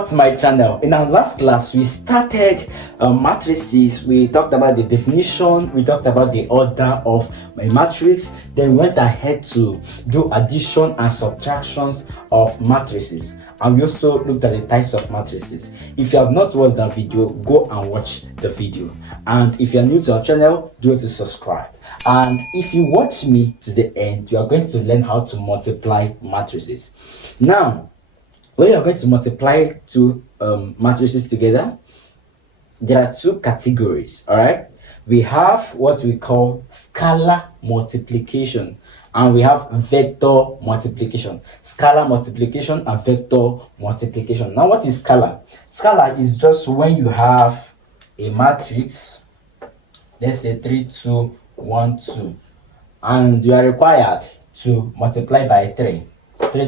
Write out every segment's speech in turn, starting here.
back to my channel. In our last class, we started matrices. We talked about the definition, we talked about the order of my matrix, then we went ahead to do addition and subtractions of matrices, and we also looked at the types of matrices. If you have not watched that video, go and watch the video, and if you are new to our channel, do to subscribe. And if you watch me to the end, you are going to learn how to multiply matrices. Now, when you are going to multiply two matrices together, there are two categories. All right, we have what we call scalar multiplication, and we have vector multiplication. Scalar multiplication and vector multiplication. Now, what is scalar? Scalar is just when you have a matrix, let's say 3, 2, 1, 2, and you are required to multiply by 3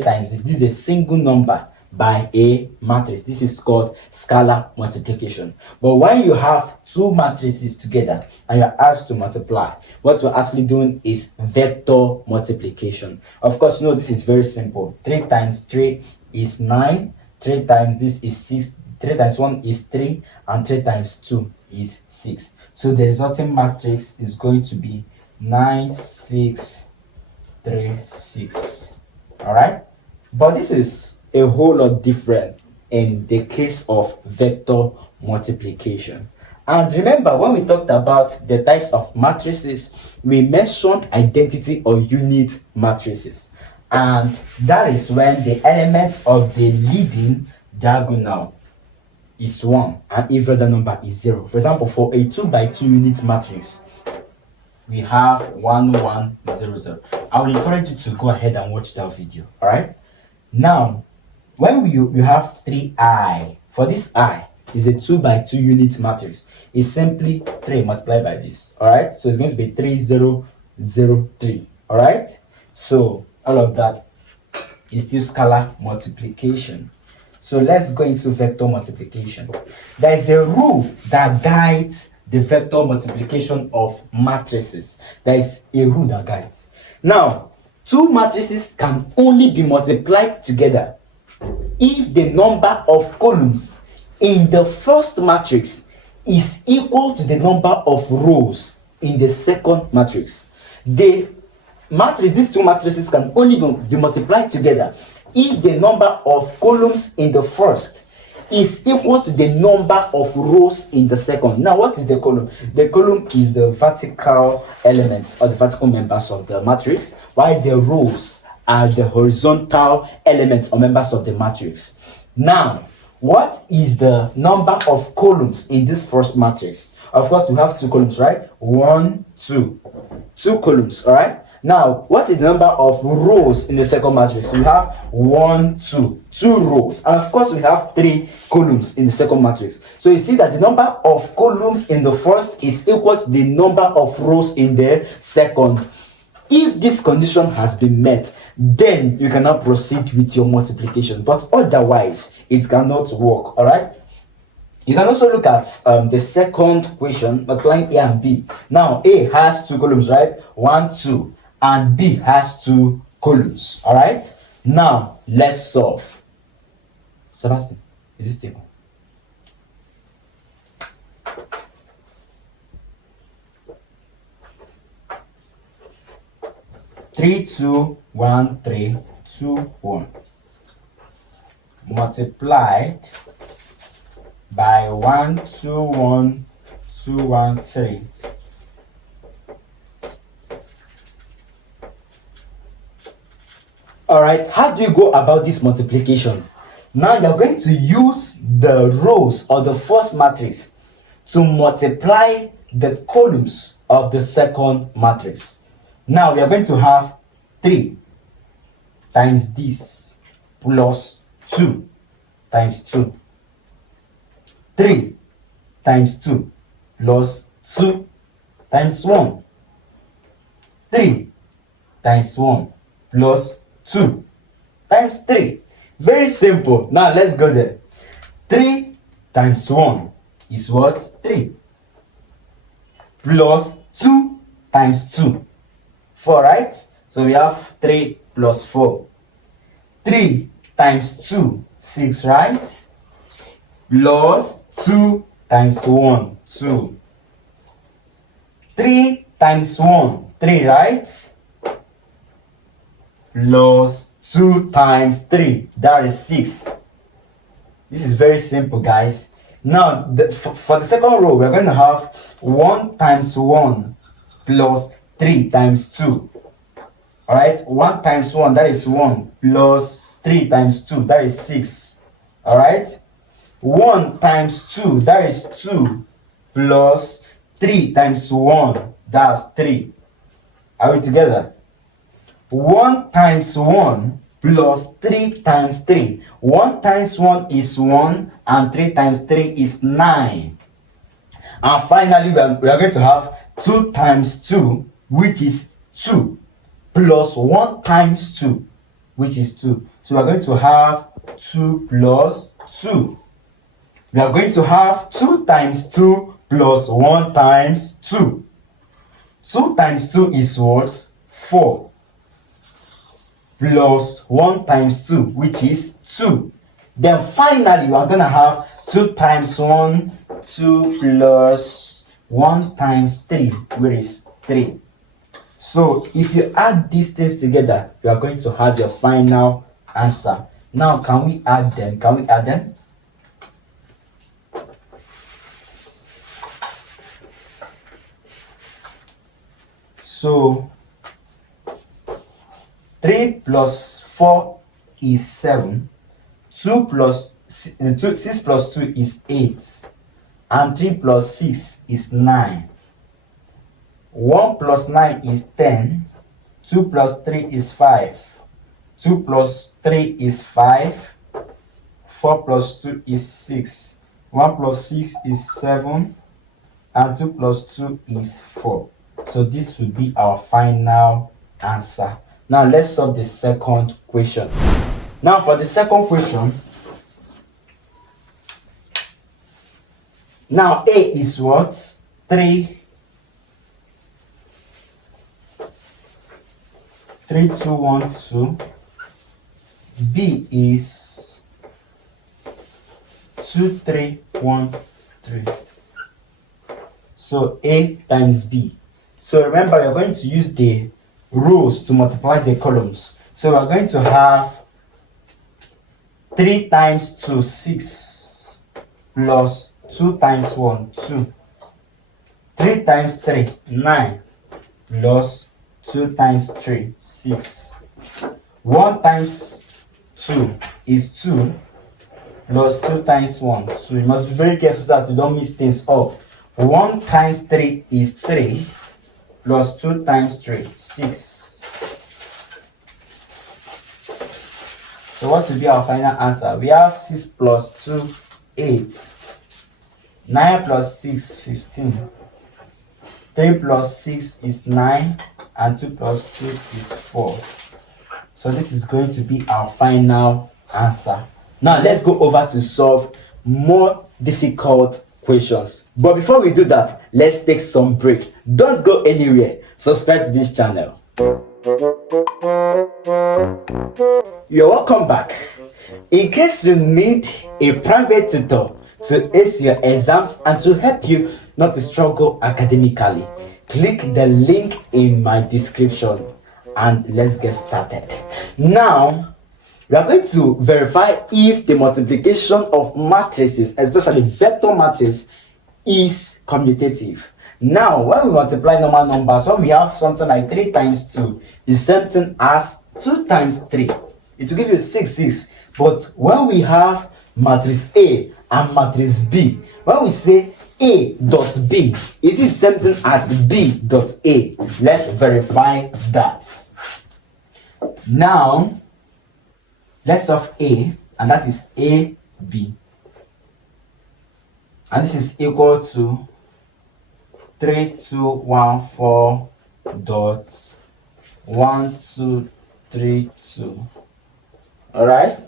times. This is a single number by a matrix. This is called scalar multiplication. But when you have two matrices together and you're asked to multiply, what we're actually doing is vector multiplication. Of course, you know, this is very simple. 3 times 3 is 9. 3 times this is 6. 3 times 1 is 3, and 3 times 2 is 6. So the resulting matrix is going to be 9, 6, 3, 6. All right, but this is a whole lot different in the case of vector multiplication. And remember, when we talked about the types of matrices, we mentioned identity or unit matrices, and that is when the element of the leading diagonal is 1 and every other number is 0. For example, for a 2 by 2 unit matrix, we have 1, 1, 0, 0. I will encourage you to go ahead and watch that video. All right, now when you have 3i, for this I is a 2 by 2 unit matrix. It's simply 3 multiplied by this. All right, so it's going to be 3, 0, 0, 3. All right, so all of that is still scalar multiplication. So let's go into vector multiplication. There is a rule that guides the vector multiplication of matrices. There is a rule that guides. Now, two matrices can only be multiplied together if the number of columns in the first matrix is equal to the number of rows in the second matrix. These two matrices can only be multiplied together if the number of columns in the first is equal to the number of rows in the second. Now, what is the column? The column is the vertical elements or the vertical members of the matrix, while the rows are the horizontal elements or members of the matrix. Now, what is the number of columns in this first matrix? Of course, we have 2 columns, right? 1, 2. 2 columns, all right? Now, what is the number of rows in the second matrix? We have 1, 2. 2 rows. And of course, we have 3 columns in the second matrix. So you see that the number of columns in the first is equal to the number of rows in the second. If this condition has been met, then you cannot proceed with your multiplication. But otherwise, it cannot work. All right. You can also look at the second question, multiplying A and B. Now, A has 2 columns, right? 1, 2. And B has 2 columns. All right. Now, let's solve. Sebastian, is this stable? Three, 2, 1, 3, 2, 1. Multiplied by 1, 2, 1, 2, 1, 3. All right, how do you go about this multiplication? Now you're going to use the rows of the first matrix to multiply the columns of the second matrix. Now we are going to have 3 times this plus 2 times 2. 3 times 2 plus 2 times 1. 3 times 1 plus 2 times 3. Very simple. Now let's go there. 3 times 1 is what? 3. Plus 2 times 2. 4, right? So we have 3 plus 4. 3 times 2, 6, right? plus 2 times 1, 2. 3 times 1, 3, right? Plus 2 times 3, that is 6. This is very simple, guys. Now, for the second row, we're going to have 1 times 1 plus 3 times 2. Alright, 1 times 1, that is 1, plus 3 times 2, that is 6. Alright, 1 times 2, that is 2, plus 3 times 1, that's 3. Are we together? 1 times 1 plus 3 times 3. 1 times 1 is 1, and 3 times 3 is 9. And finally, we are going to have 2 times 2, which is 2, plus 1 times 2, which is 2. So we are going to have 2 plus 2. We are going to have 2 times 2 plus 1 times 2. 2 times 2 is what? 4. Plus 1 times 2, which is 2. Then finally, we are going to have 2 times 1, 2 plus 1 times 3, which is 3. So if you add these things together, you are going to have your final answer. Now, can we add them? Can we add them? So 3 plus 4 is 7. 6 plus 2 is 8. And 3 plus 6 is 9. 1 plus 9 is 10. 2 plus 3 is 5. 2 plus 3 is 5. 4 plus 2 is 6. 1 plus 6 is 7. And 2 plus 2 is 4. So this will be our final answer. Now let's solve the second question. Now for the second question, now A is what? 3, 2, 1, 2. B is 2, 3, 1, 3. So A times B. So remember, you're going to use the rows to multiply the columns. So we're going to have 3 times 2, 6, plus 2 times 1, 2. 3 times 3, 9, plus 2 times 3, 6. 1 times 2 is 2, plus 2 times 1, 2. You must be very careful so that you don't mix things up. 1 times 3 is 3, plus 2 times 3, 6. So what will be our final answer? We have 6 plus 2, 8. 9 plus 6, 15. 3 plus 6 is 9. And 2 plus 2 is 4. So this is going to be our final answer. Now let's go over to solve more difficult questions. But before we do that, let's take some break. Don't go anywhere. Subscribe to this channel. You're welcome back. In case you need a private tutor to ace your exams and to help you not to struggle academically, click the link in my description and let's get started. Now, we are going to verify if the multiplication of matrices, especially vector matrices, is commutative. Now, when we multiply normal numbers, when we have something like 3 times 2, is something as 2 times 3. It will give you 6, 6. But when we have matrix A and matrix B, when we say A dot B, is it something as B dot A? Let's verify that. Now, let's solve A, and that is AB. And this is equal to 3214 dot 1232. All right.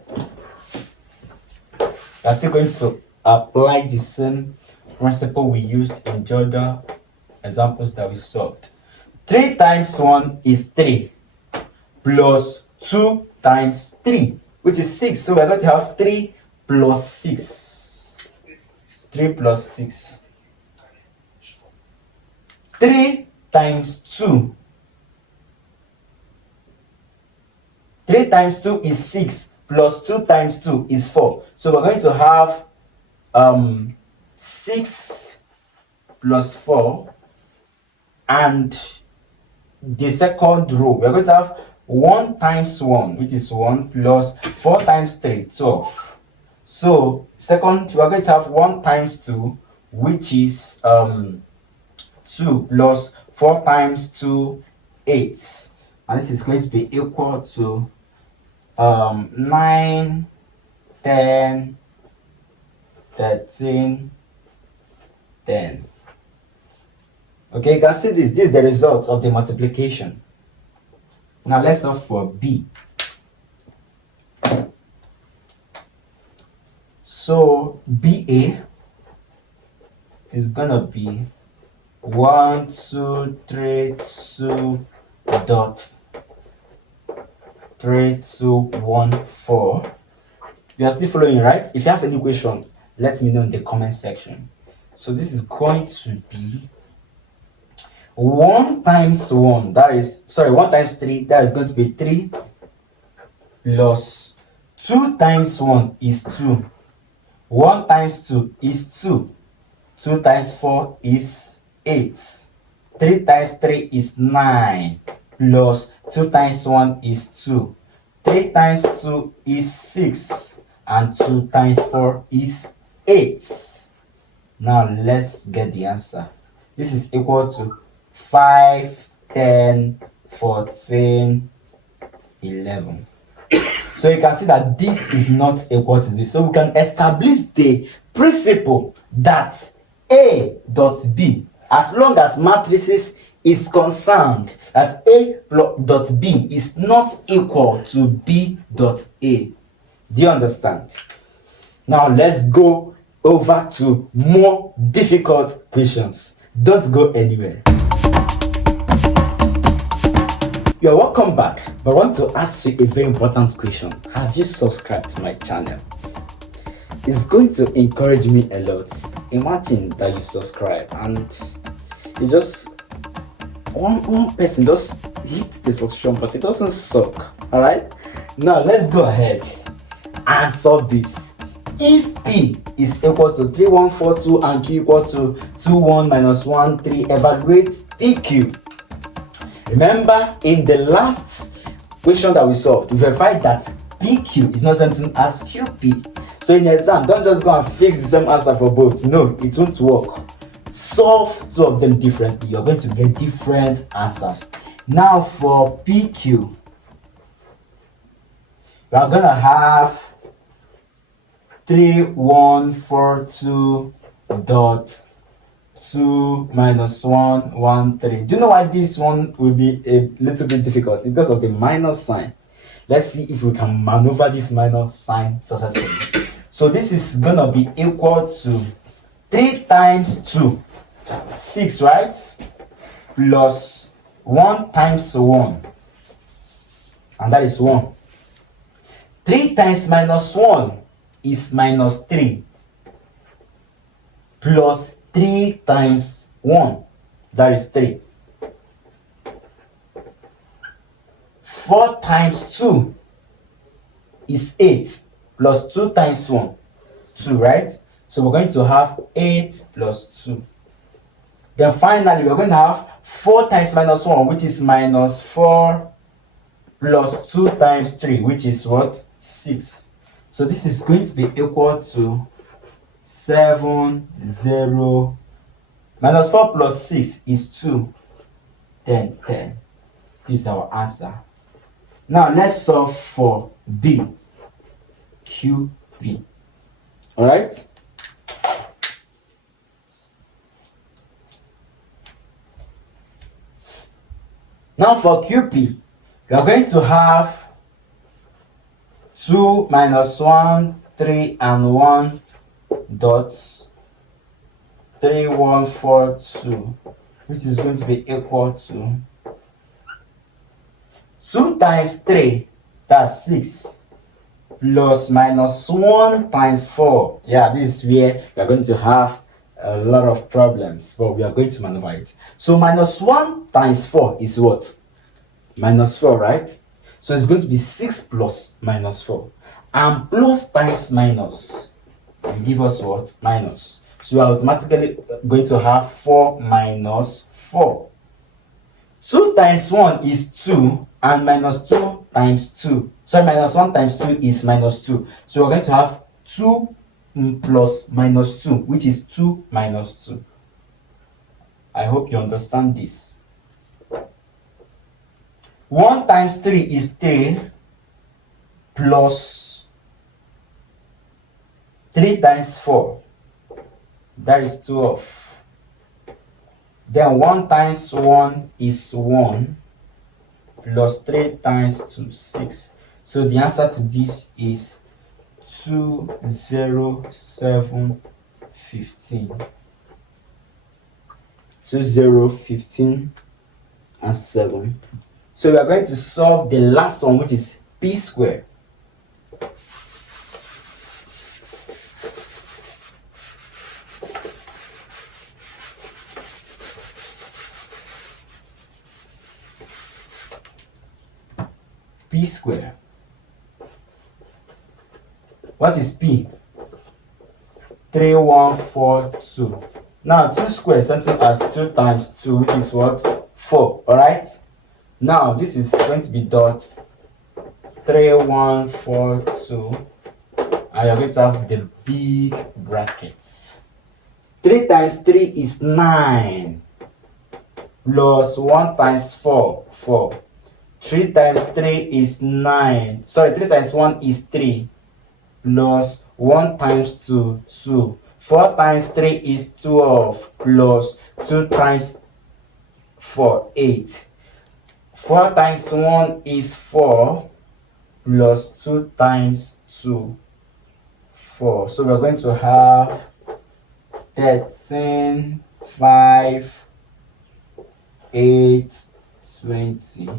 We are still going to apply the same principle we used in the other examples that we solved. 3 times 1 is 3, plus 2 times 3, which is 6. So we are going to have 3 plus 6. 3 plus 6. 3 times 2. 3 times 2 is 6, plus 2 times 2 is 4. So we're going to have 6 plus 4, and the second row, we're going to have 1 times 1, which is 1, plus 4 times 3, 12. So second, we're going to have 1 times 2, which is 2, plus 4 times 2, 8. And this is going to be equal to 9, 10, 13, 10. Okay, you can see this is the result of the multiplication. Now let's solve for B. So BA is gonna be 1, 2, 3, 2 dot 3, 2, 1, 4. You are still following, right? If you have any question, let me know in the comment section. So this is going to be 1 times 1, 1 times 3, that is going to be 3, plus 2 times 1 is 2. 1 times 2 is 2. 2 times 4 is 8. 3 times 3 is 9. Plus 2 times 1 is 2. 3 times 2 is 6. And 2 times 4 is 8. Now let's get the answer. This is equal to 5, 10, 14, 11. So you can see that this is not equal to this. So we can establish the principle that A dot B, as long as matrices is concerned, that A dot B is not equal to B dot A. Do you understand? Now let's go over to more difficult questions. Don't go anywhere. You're welcome back, but I want to ask you a very important question. Have you subscribed to my channel? It's going to encourage me a lot. Imagine that you subscribe and you just one person just hit the subscription button. It doesn't suck. All right, now let's go ahead and solve this. If P is equal to 3142 and Q equal to 21 minus 1, 3, evaluate PQ. Remember, in the last question that we solved, we verified that PQ is not something as QP. So in the exam, don't just go and fix the same answer for both. No, it won't work. Solve two of them differently. You're going to get different answers. Now for PQ, we are going to have 3142 dot 2 minus 1, 1, 3. Do you know why this one will be a little bit difficult? Because of the minus sign. Let's see if we can maneuver this minus sign successfully. So this is going to be equal to 3 times 2, 6, right? Plus 1 times 1, and that is 1. 3 times minus 1 is minus 3, plus 3 times 1, that is 3. 4 times 2 is 8, plus 2 times 1, 2, right? So we're going to have 8 plus 2. Then finally, we're going to have 4 times minus 1, which is minus 4, plus 2 times 3, which is what? 6. So this is going to be equal to 7, 0. Minus 4 plus 6 is 2. 10, 10. This is our answer. Now let's solve for B. QP. Alright? Now for QP, we are going to have 2 minus 1, 3, and 1 dot 3142, which is going to be equal to 2 times 3, that's 6, plus minus 1 times 4. Yeah, this is where we are going to have a lot of problems, but we are going to maneuver it. So minus 1 times 4 is what? Minus 4, right? So it's going to be 6 plus minus 4. And plus times minus will give us what? Minus. So we are automatically going to have 4 minus 4. 2 times 1 is 2, and minus 2 times 2. Sorry, minus 1 times 2 is minus 2. So we're going to have 2 plus minus 2, which is 2 minus 2. I hope you understand this. 1 times 3 is 3 plus 3 times 4. That is 12. Then 1 times 1 is 1 plus 3 times 2, 6. So the answer to this is 2, 0, 7, 15. 2, 0, 15, and 7. So we are going to solve the last one, which is p squared. P squared. What is P? 3142. Now 2 squared is something as 2 times 2, which is what? 4. Alright? Now this is going to be dot 3142, and you're going to have the big brackets. 3 times 3 is 9 plus 1 times 4, 4. 3 times 3 is 9. Sorry, 3 times 1 is 3 plus 1 times 2, 2. 4 times 3 is 12 plus 2 times 4, 8. 4 times 1 is 4 plus 2 times 2, 4. So we're going to have 13, 5, 8, 20.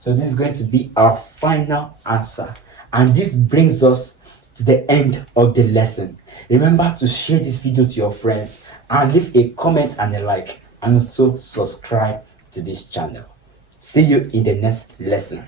So this is going to be our final answer. And this brings us to the end of the lesson. Remember to share this video to your friends and leave a comment and a like, and also subscribe to this channel. See you in the next lesson.